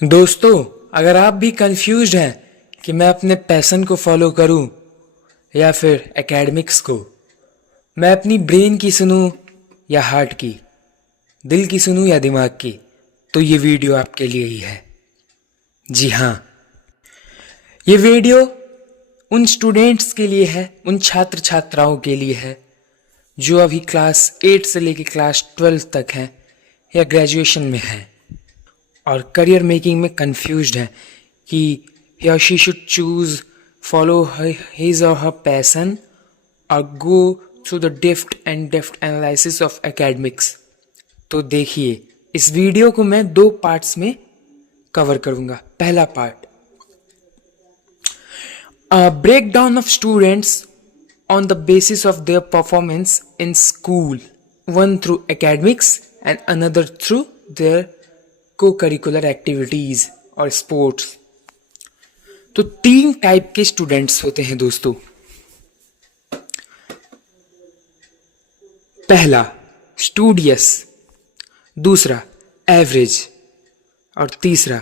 दोस्तों, अगर आप भी कंफ्यूज्ड हैं कि मैं अपने पैशन को फॉलो करूं या फिर एकेडमिक्स को, मैं अपनी ब्रेन की सुनूं या हार्ट की, दिल की सुनूं या दिमाग की, तो ये वीडियो आपके लिए ही है। जी हाँ, ये वीडियो उन स्टूडेंट्स के लिए है, उन छात्र छात्राओं के लिए है जो अभी क्लास 8 से लेकर क्लास 12 तक हैं या ग्रेजुएशन में हैं और करियर मेकिंग में कंफ्यूज्ड है कि he or she should choose follow his or her passion or go through the depth analysis of academics। तो देखिए, इस वीडियो को मैं 2 पार्ट्स में कवर करूंगा। पहला part, break down of students on the basis of their performance in school, one through academics and another through their co-curricular activities और sports। तो 3 टाइप के स्टूडेंट्स होते हैं दोस्तों। पहला स्टूडियस, दूसरा एवरेज और तीसरा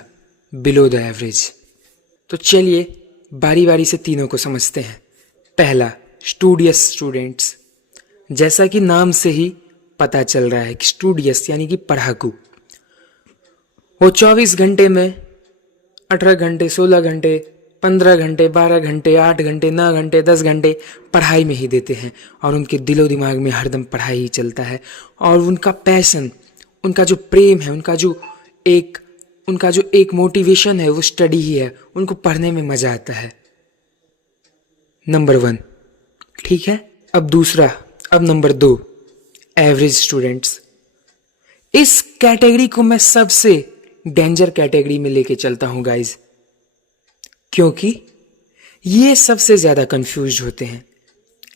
बिलो द एवरेज। तो चलिए बारी बारी से तीनों को समझते हैं। पहला स्टूडियस स्टूडेंट्स, जैसा कि नाम से ही पता चल रहा है कि स्टूडियस यानी कि पढ़ाकू। वो 24 घंटे में 18 घंटे, 16 घंटे, 15 घंटे, 12 घंटे, 8 घंटे, 9 घंटे, 10 घंटे पढ़ाई में ही देते हैं और उनके दिलो दिमाग में हरदम पढ़ाई ही चलता है। और उनका पैशन, उनका जो प्रेम है, उनका जो एक मोटिवेशन है वो स्टडी ही है। उनको पढ़ने में मजा आता है। नंबर 1, ठीक है। अब नंबर 2, एवरेज स्टूडेंट्स। इस कैटेगरी को मैं सबसे डेंजर कैटेगरी में लेके चलता हूं गाइज, क्योंकि ये सबसे ज्यादा कंफ्यूज होते हैं।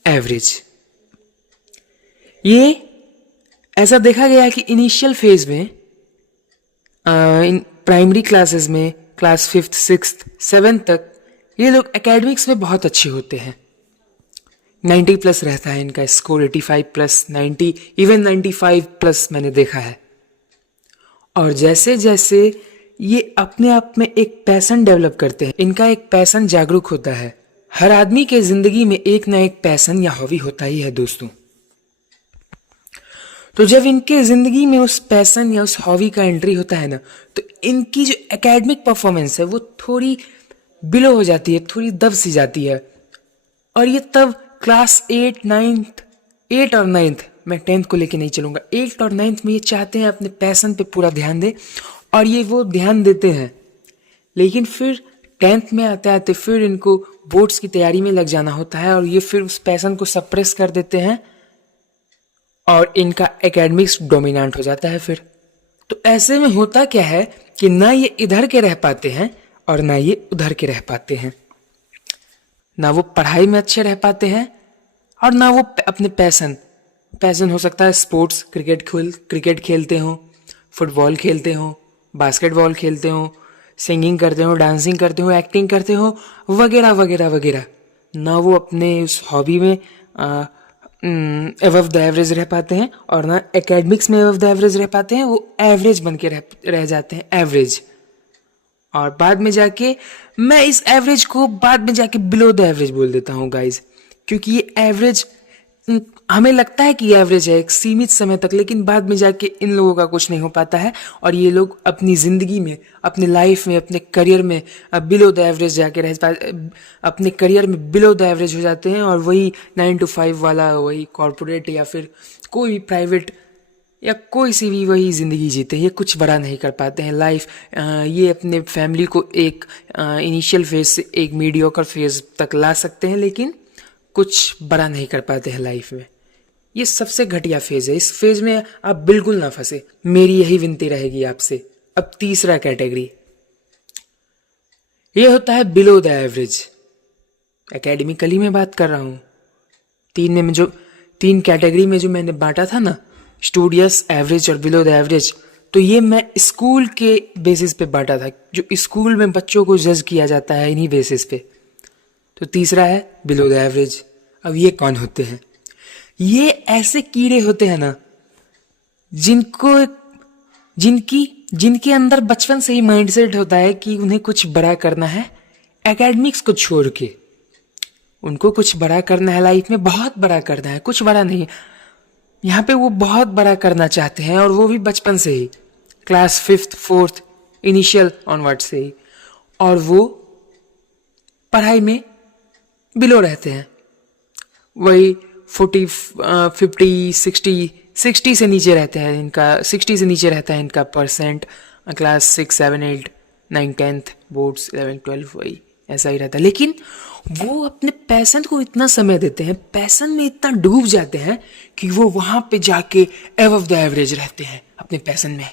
एवरेज, ये ऐसा देखा गया है कि इनिशियल फेज में प्राइमरी क्लासेस में क्लास 5th, 6th, 7th तक ये लोग एकेडमिक्स में बहुत अच्छे होते हैं। 90 प्लस रहता है इनका स्कोर, 85 प्लस, 90, इवन 95 प्लस मैंने देखा है। और जैसे जैसे ये अपने आप में एक पैशन डेवलप करते हैं, इनका एक पैशन जागरूक होता है। हर आदमी के जिंदगी में एक ना एक पैशन या हॉबी होता ही है दोस्तों। तो जब इनके जिंदगी में उस पैशन या उस हॉबी का एंट्री होता है ना, तो इनकी जो एकेडमिक परफॉर्मेंस है वो थोड़ी बिलो हो जाती है, थोड़ी दब सी जाती है। और ये तब क्लास 8 और 9th, मैं 10th को लेके नहीं चलूंगा, 8 और 9th में ये चाहते हैं अपने पैशन पे पूरा ध्यान दें, और ये वो ध्यान देते हैं। लेकिन फिर 10th में आते आते फिर इनको बोर्ड्स की तैयारी में लग जाना होता है और ये फिर उस पैशन को सप्रेस कर देते हैं और इनका एकेडमिक्स डोमिनेंट हो जाता है फिर। तो ऐसे में होता क्या है कि ना ये इधर के रह पाते हैं और ना ये उधर के रह पाते हैं। ना वो पढ़ाई में अच्छे रह पाते हैं और ना वो अपने पैशन हो सकता है स्पोर्ट्स, क्रिकेट खेलते हो, फुटबॉल खेलते हो, बास्केटबॉल खेलते हो, सिंगिंग करते हो, डांसिंग करते हो, एक्टिंग करते हो, वगैरह वगैरह वगैरह। ना वो अपने उस हॉबी में अबव द एवरेज रह पाते हैं और ना एकेडमिक्स में अबव द एवरेज रह पाते हैं। वो एवरेज बन के रह जाते हैं, एवरेज। और बाद में जाके मैं इस एवरेज को बाद में जाके बिलो द एवरेज बोल देता हूँ गाइज, क्योंकि ये एवरेज हमें लगता है कि एवरेज है एक सीमित समय तक, लेकिन बाद में जाके इन लोगों का कुछ नहीं हो पाता है और ये लोग अपनी जिंदगी में, अपने लाइफ में, अपने करियर में बिलो द एवरेज जाके अपने करियर में बिलो द एवरेज हो जाते हैं। और वही 9 to 5 वाला, वही कॉर्पोरेट या फिर कोई भी प्राइवेट या कोई सी भी वही ज़िंदगी जीते हैं। ये कुछ बड़ा नहीं कर पाते हैं लाइफ। ये अपने फैमिली को एक इनिशियल फेज से एक मीडियोकर फेज तक ला सकते हैं, लेकिन कुछ बड़ा नहीं कर पाते हैं लाइफ में। ये सबसे घटिया फेज है। इस फेज में आप बिल्कुल ना फंसे, मेरी यही विनती रहेगी आपसे। अब तीसरा कैटेगरी, ये होता है बिलो द एवरेज। एकेडमिकली में बात कर रहा हूँ। 3 कैटेगरी में जो मैंने बांटा था ना, स्टूडियस, एवरेज और बिलो द एवरेज, तो ये मैं स्कूल के बेसिस पे बांटा था। जो स्कूल में बच्चों को जज किया जाता है इन्हीं बेसिस पे। तो तीसरा है बिलो द एवरेज। अब ये कौन होते हैं? ये ऐसे कीड़े होते हैं ना जिनकी जिनके अंदर बचपन से ही माइंडसेट होता है कि उन्हें कुछ बड़ा करना है एकेडमिक्स को छोड़ के, उनको कुछ बड़ा करना है लाइफ में, बहुत बड़ा करना है, कुछ बड़ा नहीं, यहाँ पे वो बहुत बड़ा करना चाहते हैं, और वो भी बचपन से ही, class 5th 4th initial onward से ही, और वो पढ़ाई में बिलो रहते हैं, वही 60 से नीचे रहते हैं इनका, 60 से नीचे रहता है इनका परसेंट, क्लास 6 7 8 9 10th बोर्ड्स 11 12 वही ऐसा ही रहता है। लेकिन वो अपने पैशन को इतना समय देते हैं, पैशन में इतना डूब जाते हैं कि वो वहाँ पे जाके एबव द एवरेज रहते हैं अपने पैशन में,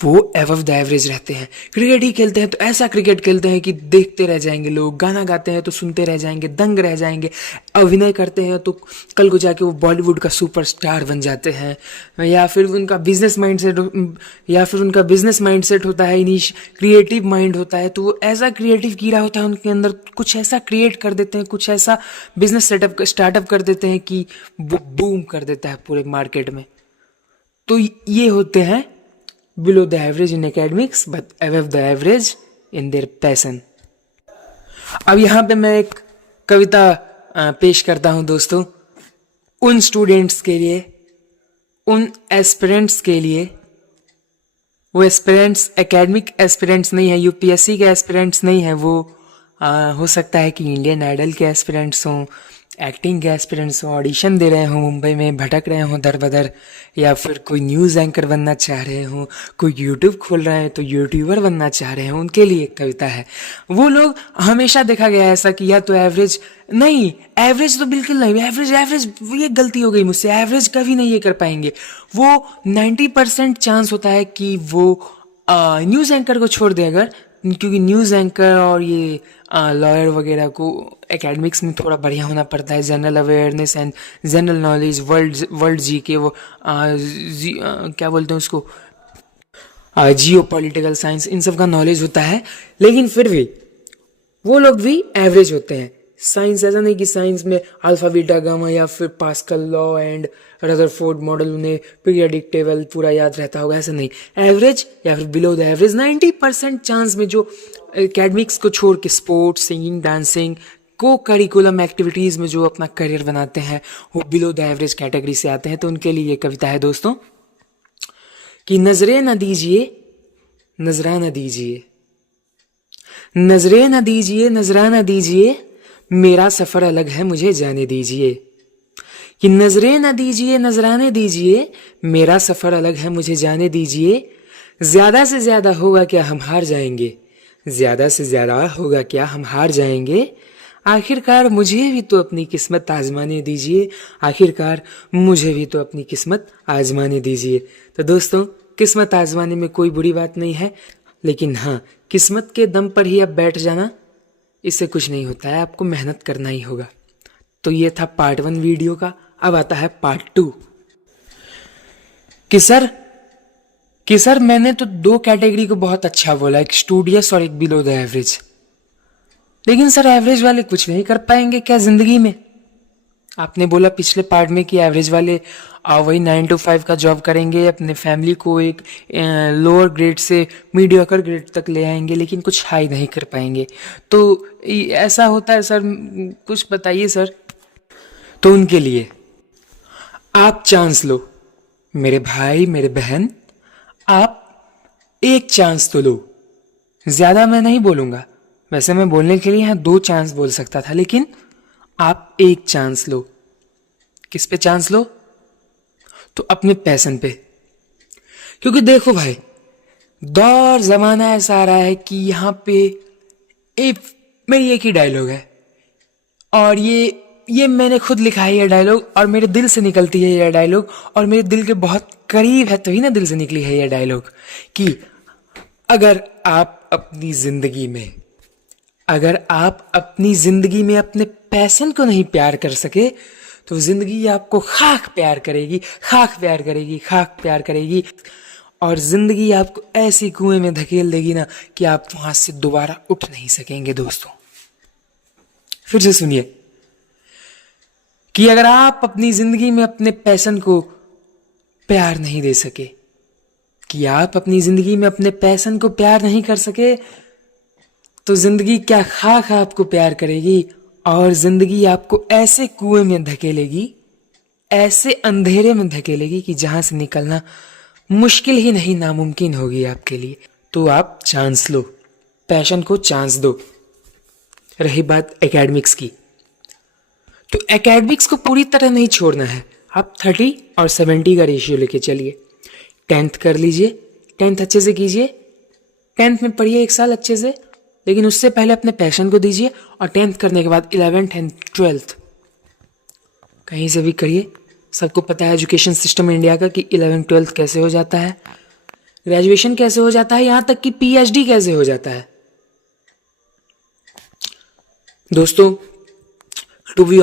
वो एबव द एवरेज रहते हैं। क्रिकेट ही खेलते हैं तो ऐसा क्रिकेट खेलते हैं कि देखते रह जाएंगे लोग, गाना गाते हैं तो सुनते रह जाएंगे, दंग रह जाएंगे, अभिनय करते हैं तो कल को जाके वो बॉलीवुड का सुपरस्टार बन जाते हैं, या फिर उनका बिजनेस माइंडसेट होता है, इनिश क्रिएटिव माइंड होता है, तो वो ऐसा क्रिएटिव कीड़ा होता है उनके अंदर, कुछ ऐसा क्रिएट कर देते हैं, कुछ ऐसा बिजनेस स्टार्टअप कर देते हैं कि वो बूम कर देता है पूरे मार्केट में। तो ये होते हैं below the average in academics but above the average in their passion। अब यहाँ पे मैं एक कविता पेश करता हूँ दोस्तों, उन स्टूडेंट्स के लिए, उन एस्पिरेंट्स के लिए, वो एस्पिरेंट्स एकेडमिक एस्पिरेंट्स नहीं है, यूपीएससी के एस्पिरेंट्स नहीं है, वो हो सकता है कि इंडियन आइडल के एस्पिरेंट्स हों, एक्टिंग के एस्पिरेंट्स हों, ऑडिशन दे रहे हों, मुंबई में भटक रहे हों दर बदर, या फिर कोई न्यूज़ एंकर बनना चाह रहे हों, कोई यूट्यूब खोल रहे हैं तो यूट्यूबर बनना चाह रहे हैं, उनके लिए एक कविता है। वो लोग हमेशा देखा गया है ऐसा कि या तो एवरेज, नहीं एवरेज तो बिल्कुल नहीं, एवरेज ये गलती हो गई मुझसे, एवरेज कभी नहीं ये कर पाएंगे। वो 90% चांस होता है कि वो न्यूज़ एंकर को छोड़ दे, अगर, क्योंकि न्यूज़ एंकर और ये लॉयर वगैरह को एकेडमिक्स में थोड़ा बढ़िया होना पड़ता है, general awareness and general knowledge, world G K वो क्या बोलते हैं उसको, जियो पॉलिटिकल साइंस, इन सब का नॉलेज होता है। लेकिन फिर भी वो लोग भी एवरेज होते हैं। साइंस ऐसा नहीं कि साइंस में अल्फा बीटा गामा या फिर pascal law and Rutherford model उन्हें पीरियडिक टेबल पूरा याद रहता होगा, ऐसा नहीं। एवरेज या फिर बिलो द एवरेज 90% चांस में जो एकेडमिक्स को छोड़ के स्पोर्ट्स, सिंगिंग, डांसिंग, को करिकुलम एक्टिविटीज़ में जो अपना करियर बनाते हैं, वो बिलो द एवरेज कैटेगरी से आते हैं। तो उनके लिए ये कविता है दोस्तों कि नजरें न दीजिए, नजराना दीजिए, नजरें न दीजिए, नजराना दीजिए, मेरा सफर अलग है मुझे जाने दीजिए। कि नजरें न दीजिए, नजराने दीजिए, मेरा सफर अलग है मुझे जाने दीजिए। ज्यादा से ज्यादा होगा क्या हम हार जाएंगे, ज्यादा से ज्यादा होगा क्या हम हार जाएंगे। आखिरकार मुझे भी तो अपनी किस्मत आजमाने दीजिए, आखिरकार मुझे भी तो अपनी किस्मत आजमाने दीजिए। तो दोस्तों, किस्मत आजमाने में कोई बुरी बात नहीं है, लेकिन हाँ, किस्मत के दम पर ही अब बैठ जाना, इससे कुछ नहीं होता है, आपको मेहनत करना ही होगा। तो ये था पार्ट 1 वीडियो का। अब आता है पार्ट 2 कि सर मैंने तो 2 कैटेगरी को बहुत अच्छा बोला, एक स्टूडियस और एक बिलो द एवरेज, लेकिन सर एवरेज वाले कुछ नहीं कर पाएंगे क्या जिंदगी में? आपने बोला पिछले पार्ट में कि एवरेज वाले वही 9 to 5 का जॉब करेंगे, अपने फैमिली को एक लोअर ग्रेड से मीडियोकर ग्रेड तक ले आएंगे, लेकिन कुछ हाई नहीं कर पाएंगे। तो ऐसा होता है सर, कुछ बताइए सर। तो उनके लिए आप चांस लो, मेरे भाई मेरे बहन, आप एक चांस तो लो। ज्यादा मैं नहीं बोलूंगा, वैसे मैं बोलने के लिए यहाँ 2 चांस बोल सकता था, लेकिन आप एक चांस लो। किस पे चांस लो? तो अपने पैशन पे। क्योंकि देखो भाई, दौर जमाना ऐसा आ रहा है कि यहाँ पे मेरी एक ही डायलॉग है, और ये मैंने खुद लिखा है ये डायलॉग, और मेरे दिल से निकलती है ये डायलॉग, और मेरे दिल के बहुत करीब है, तभी ना दिल से निकली है ये डायलॉग, कि अगर आप अपनी जिंदगी में अपने पैशन को नहीं प्यार कर सके, तो जिंदगी आपको खाक प्यार करेगी, और जिंदगी आपको ऐसी कुएं में धकेल देगी ना कि आप वहां से दोबारा उठ नहीं सकेंगे। दोस्तों, फिर से सुनिए कि अगर आप अपनी जिंदगी में अपने पैशन को प्यार नहीं दे सके, कि आप अपनी जिंदगी में अपने पैशन को प्यार नहीं कर सके तो जिंदगी क्या खा खा आपको प्यार करेगी, और जिंदगी आपको ऐसे कुएं में धकेलेगी, ऐसे अंधेरे में धकेलेगी कि जहां से निकलना मुश्किल ही नहीं नामुमकिन होगी आपके लिए। तो आप चांस लो, पैशन को चांस दो। रही बात एकेडमिक्स की, तो एकेडमिक्स को पूरी तरह नहीं छोड़ना है। आप 30 और 70 का रेशियो लेके चलिए। 10th कर लीजिए, 10th अच्छे से कीजिए, 10th में पढ़िए 1 साल अच्छे से, लेकिन उससे पहले अपने पैशन को दीजिए। और 10th करने के बाद 11th एंड 12th कहीं से भी करिए। सबको पता है एजुकेशन सिस्टम इंडिया का कि 11th 12th कैसे हो जाता है, ग्रेजुएशन कैसे हो जाता है, यहाँ तक कि PhD कैसे हो जाता है। दोस्तों to be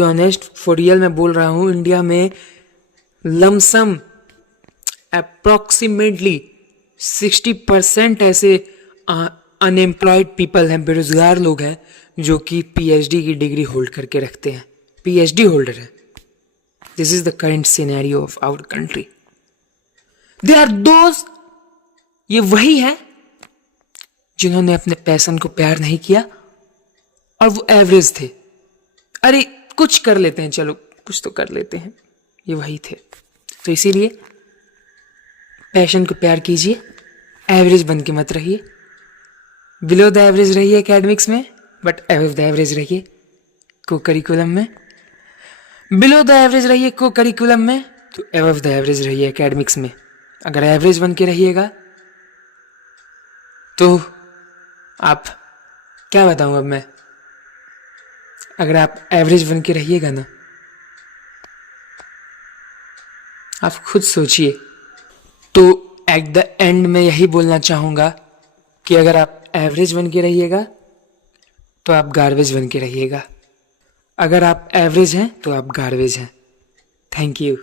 honest for real मैं बोल रहा हूँ, इंडिया में लमसम अप्रोक्सीमेटली 60% ऐसे अनएम्प्लॉयड पीपल हैं, बेरोजगार लोग हैं, जो कि PhD की डिग्री होल्ड करके रखते हैं, PhD होल्डर है। This is the current scenario of our country. They are those, ये वही है जिन्होंने अपने पैशन को प्यार नहीं किया और वो एवरेज थे। अरे कुछ कर लेते हैं, चलो कुछ तो कर लेते हैं, ये वही थे। तो इसीलिए पैशन को प्यार कीजिए, एवरेज बन के मत रहिए। बिलो द एवरेज रहिए एकेडमिक्स में, बट अबव द एवरेज रहिए को करिकुलम में। बिलो द एवरेज रहिए को करिकुलम में, तो अबव द एवरेज रहिए एकेडमिक्स में। अगर एवरेज बन के रहिएगा तो आप, क्या बताऊं अब मैं, अगर आप एवरेज बन के रहिएगा ना, आप खुद सोचिए। तो एट द एंड में यही बोलना चाहूंगा कि अगर आप एवरेज बन के रहिएगा तो आप गार्बेज बन के रहिएगा, अगर आप एवरेज हैं तो आप गार्बेज हैं। Thank you.